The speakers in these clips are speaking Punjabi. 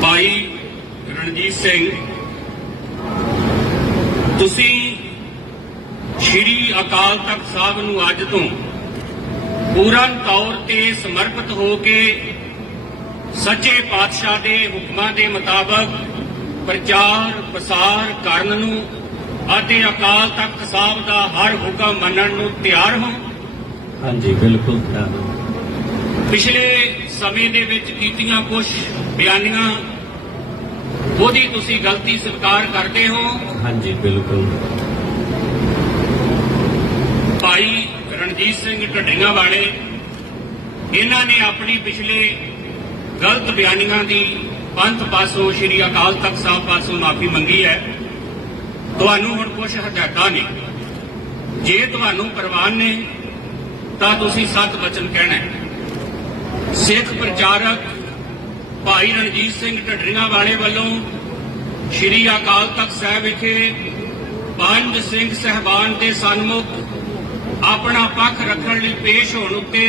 ਭਾਈ ਰਣਜੀਤ ਸਿੰਘ ਤੁਸੀਂ ਸ਼੍ਰੀ ਅਕਾਲ ਤਖਤ ਸਾਹਿਬ ਨੂੰ ਅੱਜ ਤੋਂ ਪੂਰਨ ਤੌਰ ਤੇ ਸਮਰਪਿਤ ਹੋ ਕੇ ਸੱਚੇ ਪਾਤਸ਼ਾਹ ਦੇ ਹੁਕਮਾਂ ਦੇ ਮੁਤਾਬਕ ਪ੍ਰਚਾਰ ਪ੍ਰਸਾਰ ਕਰਨ ਨੂੰ ਅਤੇ ਅਕਾਲ ਤਖਤ ਸਾਹਿਬ ਦਾ ਹਰ ਹੁਕਮ ਮੰਨਣ ਨੂੰ ਤਿਆਰ ਹੋ। ਹਾਂਜੀ ਬਿਲਕੁਲ ਧੰਨਵਾਦ ਪਿਛਲੇ ਸਮੇਂ ਦੇ ਵਿੱਚ ਕੀਤੀਆਂ ਕੁਝ ਬਿਆਨੀਆਂ ਉਹਦੀ ਤੁਸੀਂ ਗਲਤੀ ਸਵੀਕਾਰ ਕਰਦੇ ਹੋ? ਹਾਂਜੀ ਬਿਲਕੁਲ। ਭਾਈ ਰਣਜੀਤ ਸਿੰਘ ਢੱਡੀਆਂ ਵਾਲੇ ਇਹਨਾਂ ਨੇ ਆਪਣੀ ਪਿਛਲੇ ਗਲਤ ਬਿਆਨੀਆਂ ਦੀ ਪੰਥ ਪਾਸੋਂ ਸ੍ਰੀ ਅਕਾਲ ਤਖਤ ਸਾਹਿਬ ਪਾਸੋਂ ਮਾਫੀ ਮੰਗੀ ਹੈ। ਤੁਹਾਨੂੰ ਹੁਣ ਕੁਝ ਹਦਾਇਤਾਂ ਨੇ। ਜੇ ਤੁਹਾਨੂੰ ਪ੍ਰਵਾਨ ਨੇ ਤਾਂ ਤੁਸੀਂ ਸੱਤ ਬਚਨ ਕਹਿਣਾ ਹੈ। ਸਿੱਖ ਪ੍ਰਚਾਰਕ ਭਾਈ ਰਣਜੀਤ ਸਿੰਘ ਢੱਡਰੀਆਂ ਵਾਲੇ ਵੱਲੋਂ ਸ੍ਰੀ ਅਕਾਲ ਤਖਤ ਸਾਹਿਬ ਵਿਖੇ ਪੰਜ ਸਿੰਘ ਸਹਿਬਾਨ ਦੇ ਸਨਮੁਖ ਆਪਣਾ ਪੱਖ ਰੱਖਣ ਲਈ ਪੇਸ਼ ਹੋਣ ਉੱਤੇ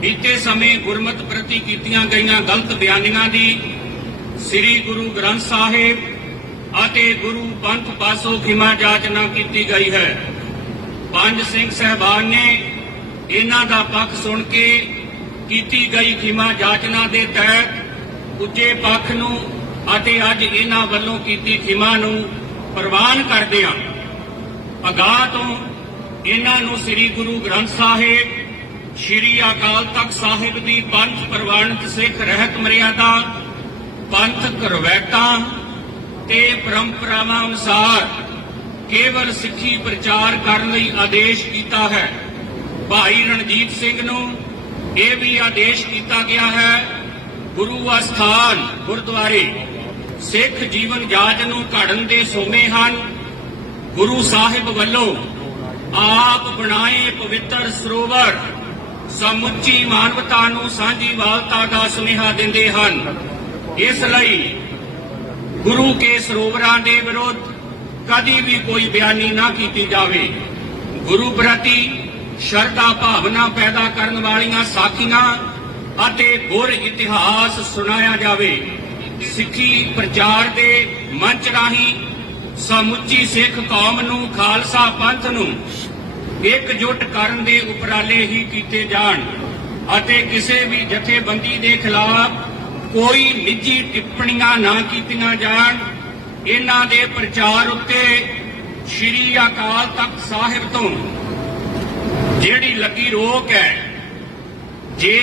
ਬੀਤੇ ਸਮੇਂ ਗੁਰਮਤ ਪ੍ਰਤੀ ਕੀਤੀਆਂ ਗਈਆਂ ਗਲਤ ਬਿਆਨੀਆਂ ਦੀ ਸ੍ਰੀ ਗੁਰੂ ਗ੍ਰੰਥ ਸਾਹਿਬ ਅਤੇ ਗੁਰੂ ਪੰਥ ਪਾਸੋਂ ਖਿਮਾ ਜਾਚਨਾ ਕੀਤੀ ਗਈ ਹੈ। ਪੰਜ ਸਿੰਘ ਸਹਿਬਾਨ ਨੇ ਇਹਨਾਂ ਦਾ ਪੱਖ ਸੁਣ ਕੇ ਕੀਤੀ ਗਈ ਖਿਮਾ ਜਾਚਨਾ ਦੇ ਤਹਿਤ ਉੱਚੇ ਪੱਖ ਨੂੰ ਅਤੇ ਅੱਜ ਇਹਨਾਂ ਵੱਲੋਂ ਕੀਤੀ ਖਿਮਾ ਨੂੰ ਪ੍ਰਵਾਨ ਕਰਦਿਆਂ ਅਗਾਹ ਤੋਂ ਇਹਨਾਂ ਨੂੰ ਸ੍ਰੀ ਗੁਰੂ ਗ੍ਰੰਥ ਸਾਹਿਬ, ਸ੍ਰੀ ਅਕਾਲ ਤਖਤ ਸਾਹਿਬ ਦੀ ਪੰਥ ਪ੍ਰਵਾਨਿਤ ਸਿੱਖ ਰਹਿਤ ਮਰਿਆਦਾ ਪੰਥਕ ਰਵੈਤਾਂ ਤੇ ਪਰੰਪਰਾਵਾਂ ਅਨੁਸਾਰ ਕੇਵਲ ਸਿੱਖੀ ਪ੍ਰਚਾਰ ਕਰਨ ਲਈ ਆਦੇਸ਼ ਕੀਤਾ ਹੈ। ਭਾਈ ਰਣਜੀਤ ਸਿੰਘ ਨੂੰ ਇਹ ਵੀ ਆਦੇਸ਼ ਕੀਤਾ ਗਿਆ ਹੈ, ਗੁਰੂ ਅਸਥਾਨ ਗੁਰਦੁਆਰੇ। ਸਿੱਖ ਜੀਵਨ ਜਾਚ ਨੂੰ ਘੜਨ ਦੇ ਸੋਮੇ ਹਨ। ਗੁਰੂ ਸਾਹਿਬ ਵੱਲੋਂ ਆਪ ਬਣਾਏ ਪਵਿੱਤਰ ਸਰੋਵਰ ਸਮੁੱਚੀ ਮਾਨਵਤਾ ਨੂੰ ਸਾਂਝੀ ਵਾਲਤਾ ਦਾ ਸੁਨੇਹਾ ਦਿੰਦੇ ਹਨ। ਇਸ ਲਈ ਗੁਰੂ ਕੇ ਸਰੋਵਰਾਂ ਦੇ ਵਿਰੁੱਧ ਕਦੀ ਵੀ ਕੋਈ ਬਿਆਨੀ ਨਾ ਕੀਤੀ ਜਾਵੇ। ਗੁਰੂ ਪ੍ਰਤੀ ਸ਼ਰਧਾ ਭਾਵਨਾ ਪੈਦਾ ਕਰਨ ਵਾਲੀਆਂ ਸਾਖੀਆਂ ਅਤੇ ਗੁਰ ਇਤਿਹਾਸ ਸੁਣਾਇਆ ਜਾਵੇ। ਸਿੱਖੀ ਪ੍ਰਚਾਰ ਦੇ ਮੰਚ ਰਾਹੀਂ ਸਮੁੱਚੀ ਸਿੱਖ ਕੌਮ ਨੂੰ ਖਾਲਸਾ ਪੰਥ ਨੂੰ ਇਕਜੁੱਟ ਕਰਨ ਦੇ ਉਪਰਾਲੇ ਹੀ ਕੀਤੇ ਜਾਣ ਅਤੇ ਕਿਸੇ ਵੀ ਜਥੇਬੰਦੀ ਦੇ ਖਿਲਾਫ ਕੋਈ ਨਿੱਜੀ ਟਿੱਪਣੀਆਂ ਨਾ ਕੀਤੀਆਂ ਜਾਣ। ਇਹਨਾਂ ਦੇ ਪ੍ਰਚਾਰ ਉੱਤੇ ਸ੍ਰੀ ਅਕਾਲ ਤਖਤ ਸਾਹਿਬ ਤੋਂ ਜਿਹੜੀ ਲੱਗੀ ਰੋਕ ਹੈ ਜੇ